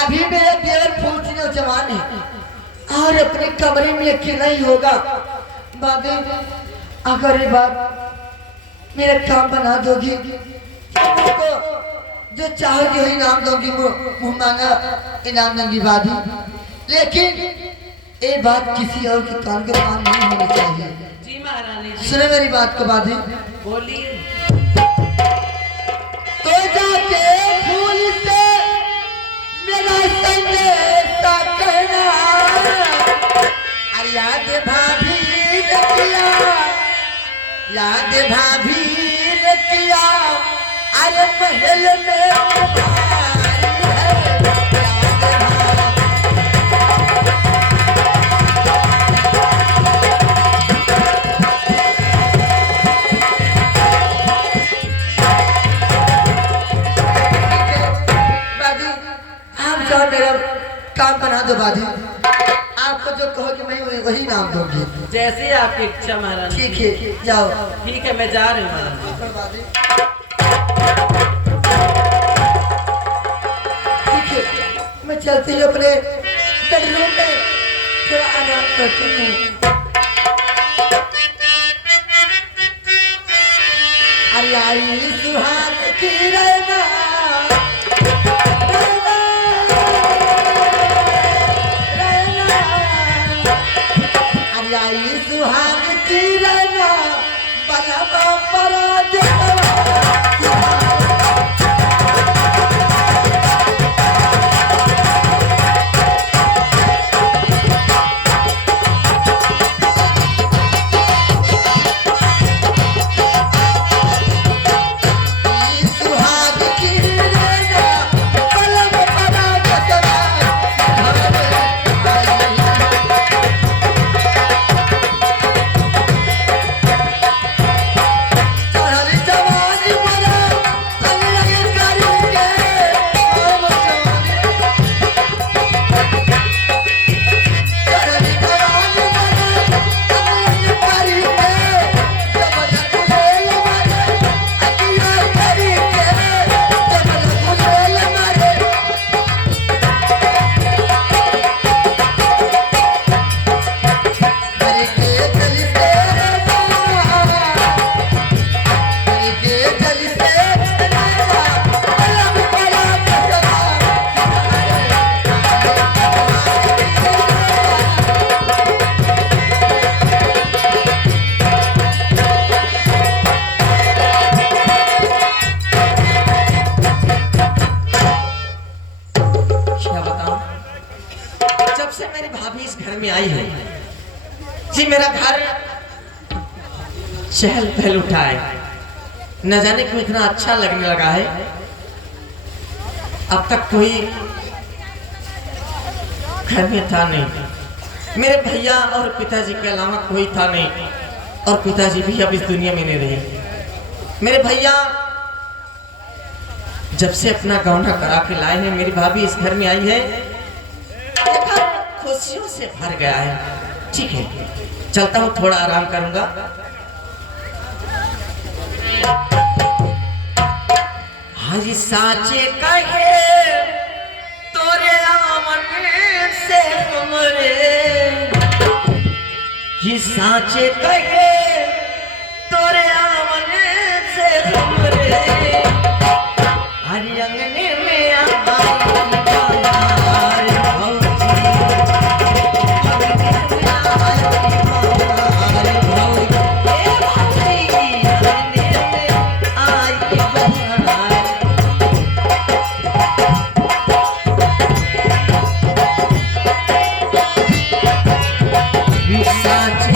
अभी मेरा देवर फूल जवान है और अपने कमरे में अकेला ही होगा। बाबे अगर ये बात मेरा काम बना दोगी तो जो चाहोगी वही नाम दूंगी, मुँह मांगा इनाम दूंगी बाबी। लेकिन ये बात किसी और के कान के पास नहीं होनी चाहिए। जी महारानी जी। सुने मेरी बात को बाबी। बोलिए। तो जाके फूल से मेरा संदेशा कहना, अरे याद भाभी ने किया, याद भाभी ने किया, अरे महल में तुम्हारी है काम बना दो बाजी। आपको जो कहो कि मैं वही नाम दूंगी। जैसे आपकी इच्छा महारानी। ठीक है जाओ। ठीक है मैं जा रही हूँ महारानी। ठीक है मैं चलती हूँ अपने बेडरूम में, थोड़ा आराम करती हूँ। अरे आई सुहाग की रहना, सुहाग की रहना बना बड़ा में आई है जी। मेरा घर चहल पहल उठा है, न जाने क्यों इतना अच्छा लगने लगा है। अब तक कोई घर में था नहीं, मेरे भैया और पिताजी के अलावा कोई था नहीं, और पिताजी भी अब इस दुनिया में नहीं रहे। मेरे भैया जब से अपना गौना करा के लाए हैं, मेरी भाभी इस घर में आई है, खुशियों से भर गया है। ठीक है चलता हूँ, थोड़ा आराम करूंगा। हाजी साचे कहे तोरे आमन से हमरे, ये साचे कहे तोरे आमन से हमरे, हरि अंगने में आई साचे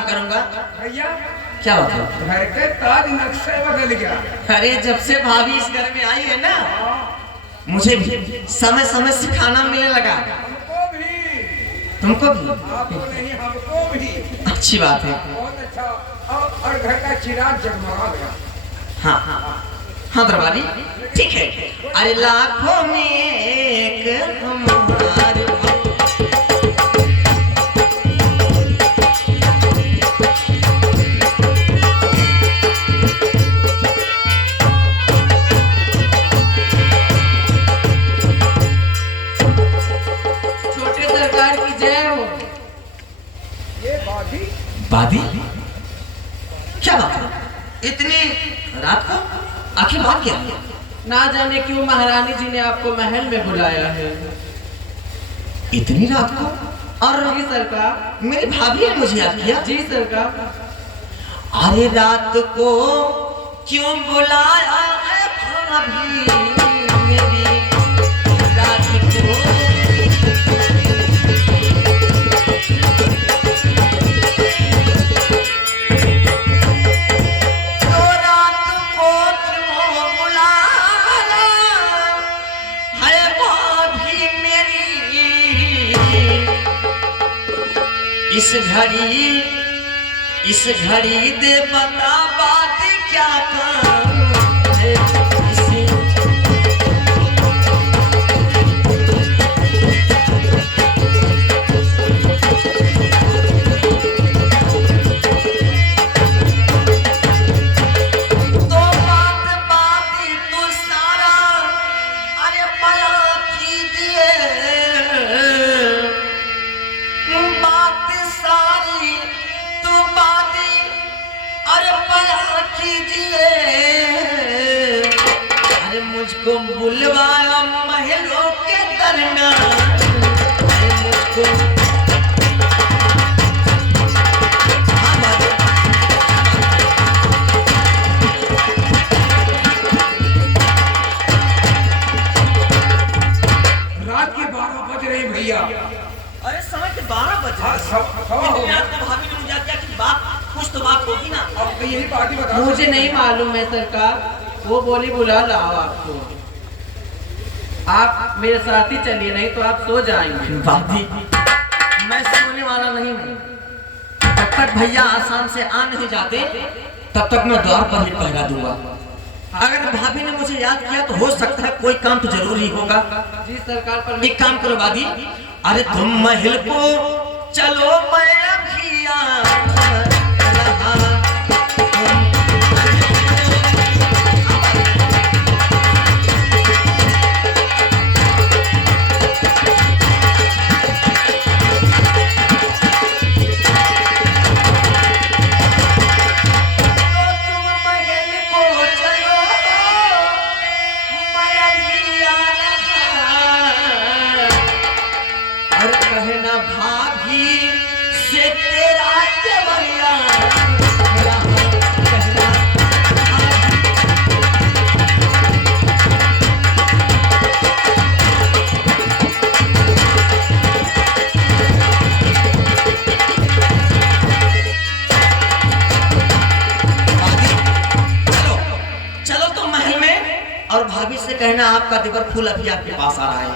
आराम करूंगा। भैया क्या बात है? घर के ताज नक्शे बदल गया। अरे जब से भाभी इस घर में आई है ना, मुझे भी समय समय से खाना मिलने लगा। हमको भी, तुमको भी? आपको नहीं हमको भी। अच्छी बात है। बहुत अच्छा। और घर का चिराग जगमगा गया। हाँ हाँ दरबारी ठीक है। अरे लाखों में एक हमारे छोटे सरकार की जय हो। ये बाधी बादी क्या बात है? इतनी रात को आखिर बात क्या? ना जाने क्यों महारानी जी ने आपको महल में बुलाया है। इतनी रात को? और जी सरकार। मेरी भाभी ने मुझे याद किया। जी सरकार। अरे रात को क्यों बुलाया है भाभी मेरी? रात को तो रात को क्यों बुलाया है भाभी मेरी? इस घड़ी दे बता बात क्या काम है इसे? तो बात तू सारा अरे बयां कीजिए। बात सारी तू बाती अरे बयां कीजिए। अरे मुझको बुलवाया महलों के दरमियान। अरे मुझको हाँ, बात। रात के 12 बज रहे भैया। अरे समय के 12 बजे। हाँ, सवा हो गया। भाभी ने मुझे क्या कि बात कुछ तो बात होगी ना। अब यही बात ही बता। मुझे नहीं मालूम है सरकार। वो बोली बुला लाओ आपको। आप मेरे साथ ही चलिए, नहीं तो आप सो जाएंगे। भाभी मैं सोने वाला नहीं हूँ। जब तक भैया आसाम से आ नहीं जाते तब तक मैं द्वार पर ही पहरा दूंगा। अगर भाभी ने मुझे याद किया तो हो सकता है कोई काम तो जरूर ही होगा। जी सरकार। पर एक काम करो बादी, अरे तुम महल को चलो मैं अभी आ रहा। और कहना भाभी से तेरा देवरिया मेरा कहना चलो चलो तो महल में, और भाभी से कहना आपका देवर फूल अभी आपके पास आ रहा है।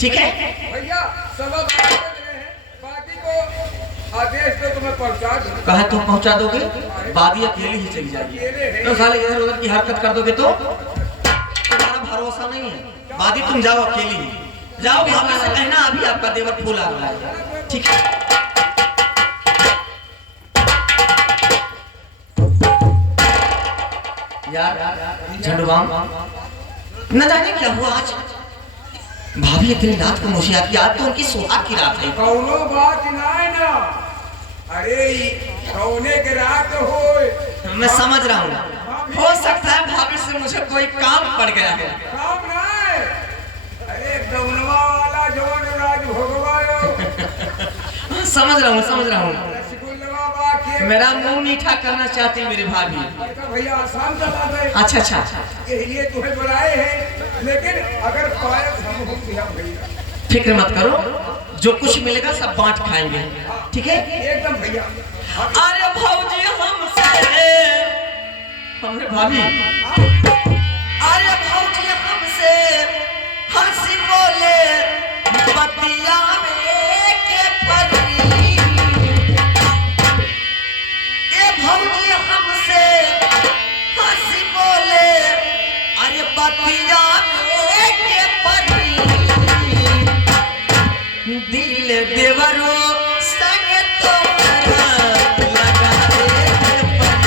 ठीक है भैया सवा 12 बज रहे हैं। बाकी को आदेश दो, तुम्हें पहुंचा दूं। कहे तुम पहुंचा दोगे? वादी अकेली ही चली जाएगी। तो साले इधर उधर की हरकत कर दोगे तो तुम्हारा भरोसा नहीं है। वादी तुम जाओ अकेली ही जाओ। भाभी से कहना अभी आपका देवर फूल आ रहा है। ठीक है यार झंडुबाम न जाने क्या हुआ आज। भाभी इतनी रात को मुझे याद किया। आज तो उनकी सुहाग की रात है। कौनो बात ना है ना। अरे सोने के रात हो। मैं समझ रहा हूँ। हो सकता है भाभी से मुझे कोई काम पड़ गया है। काम ना है। अरे गौनवा वाला जवान राज भोगवायो। समझ रहा हूँ। रसगुल्ला बाकी मेरा मुंह मीठा करना चाहती है मेरी भाभी। भैया आसाम चला गए। अच्छा यही लिए तुम्हें बुलाए हैं, लेकिन अगर पायक हम हो गया भैया। फिक्र मत करो, जो कुछ मिलेगा सब बांट खाएंगे। ठीक है एकदम भैया। अरे सामने भाभी। अरे भौजी हमसे हंसी बोले बतिया में के परी, ये भौजी हमसे हंसी बोले अरे बतिया में के परी, दिल देवरो संग तोरा लगा दे परी।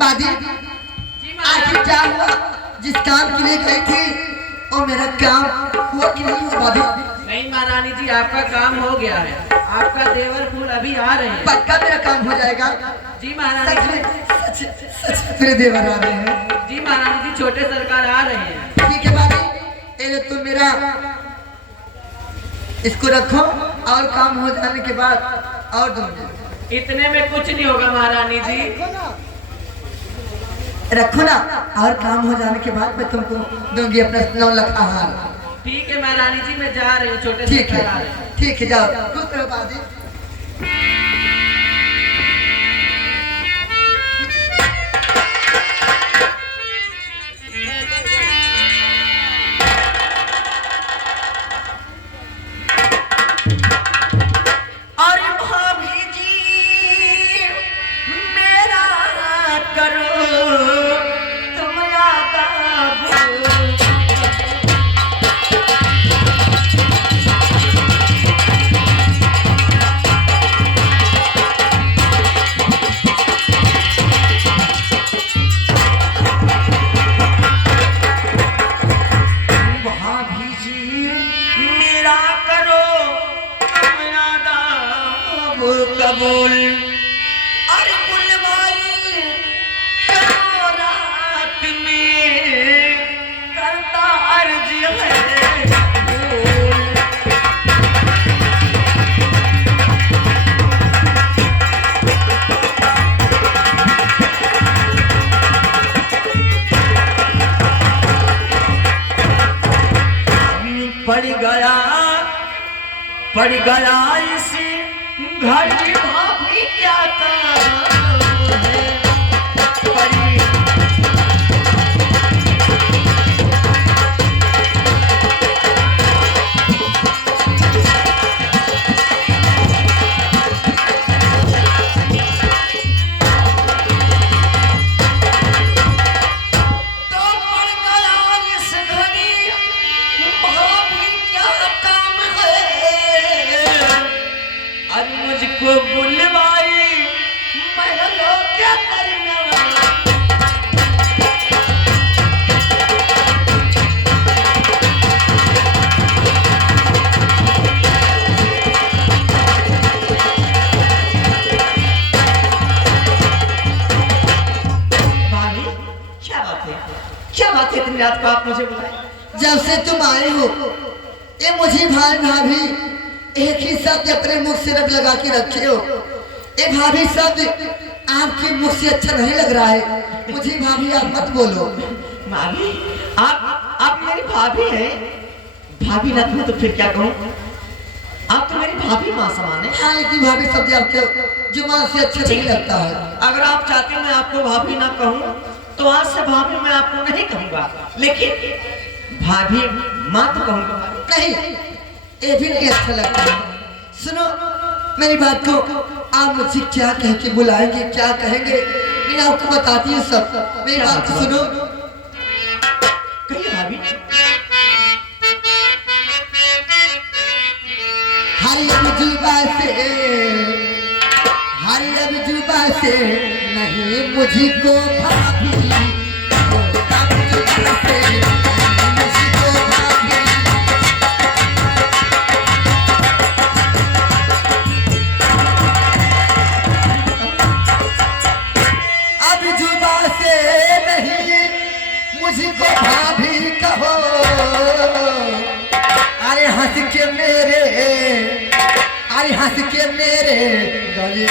बादी आखिर क्या हुआ? जिस काम के लिए गई थी और मेरा काम हुआ कि नहीं हुआ बादी? नहीं महारानी जी, आपका काम हो गया है। आपका देवर फूल अभी आ रहे हैं। पक्का मेरा काम हो जाएगा? जी महारानी सच जी। में सच मेरे देवर आ रहे हैं। जी महारानी जी, छोटे सरकार आ रहे हैं। ठीक है बादी, ये तुम मेरा इसको रखो और काम हो जाने के बाद और दूंगी। इतने में कुछ नहीं होगा महारानी जी। रखो ना, और काम हो जाने के बाद मैं तुमको दूंगी अपना 9 लाख आहार। ठीक है महारानी जी, मैं जा रही हूँ। छोटे ठीक सरकार आ रहे है हैं। ठीक है, जाओ खुश रहो बादी। और भाभी जी मेरा करो तुम याद भाभी जी मेरा करो तुम याद कबूल। अरे बुलवाई क्यों रात में करता अर्ज है कबूल। पड़ गया इसी घर की भाभी क्या काम है परी मुझको बुलवाई मैं लोग क्या करना भाभी क्या बात है इतनी रात को आप मुझे बुलाए जब से तुम आए हो ये मुझे भाई भाभी एक ही शब्द अपने मुख से रट लगा के रखे हो। ये भाभी शब्द आपके मुख से अच्छा नहीं लग रहा है। मुझे भाभी आप मत बोलो। भाभी आप मेरी भाभी हैं। भाभी ना तुम्हें तो फिर क्या कहूँ, आप तो मेरी भाभी माँ समान है। हाँ लेकिन भाभी शब्द आपके जुबान से अच्छा नहीं लगता है। अगर आप चाहते हैं मैं आपको भाभी ना कहूँ तो आज से भाभी मैं आपको नहीं कहूँगा, लेकिन भाभी माँ तो कहूँगा। नहीं ये भी नहीं अच्छा लगता है। सुनो मेरी बात को, आप मुझसे क्या कह के बुलाएंगे, क्या कहेंगे, मैं आपको बताती हूँ सब। मेरी बात को सुनो। कहिए भाभी। हरी जुबा से नहीं मुझको भाभी, मुझको भाभी कहो। अरे हंस के मेरे, अरे हंस के मेरे गले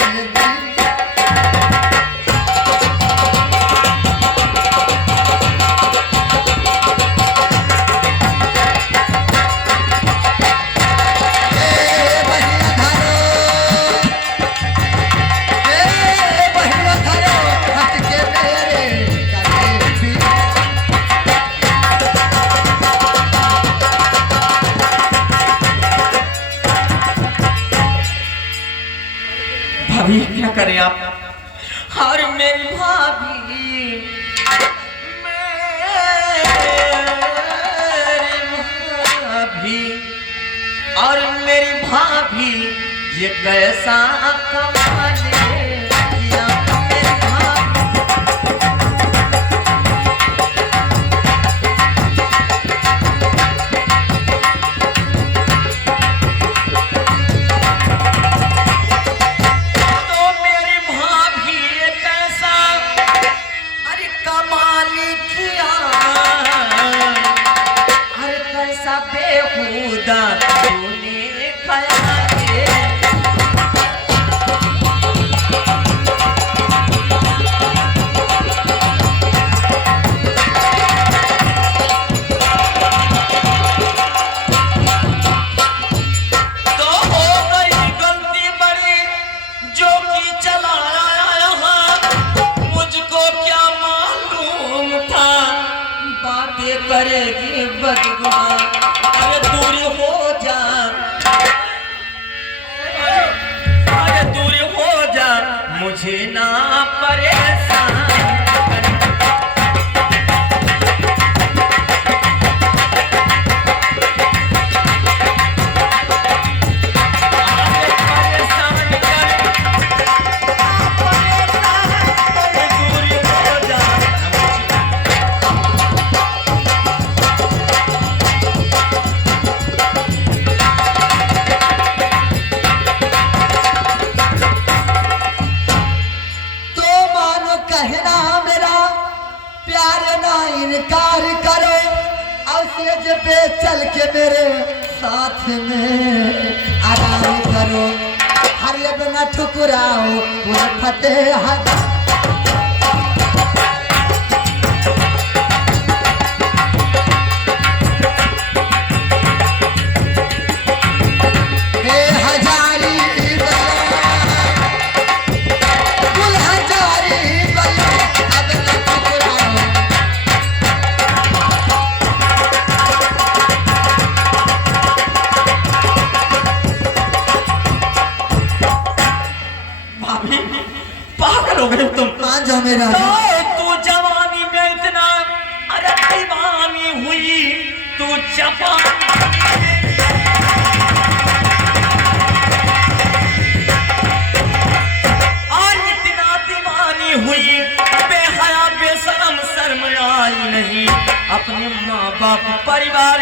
भाभी क्या करें आप। और मेरी भाभी, और मेरी भाभी ये कैसा कमाल किया मेरी भाभी। बेहुदा तूने खाया के तो हो गई गलती बड़ी जो कि चलाया यहाँ, मुझको क्या मालूम था बातें करेगी बदगुमान। अरे दूर हो जा, अरे दूर हो जा, मुझे ना परेशान कर। इनकार करो और सेज पे चल के मेरे साथ में आराम करो। हर बिना ठुकराओ पूरा फतेह। हे हजारी जा मेरा तू जवानी में इतना अरे दीवानी हुई तू इतना दीवानी हुई बेहया बेशरम शर्म आई नहीं अपने माँ बाप परिवार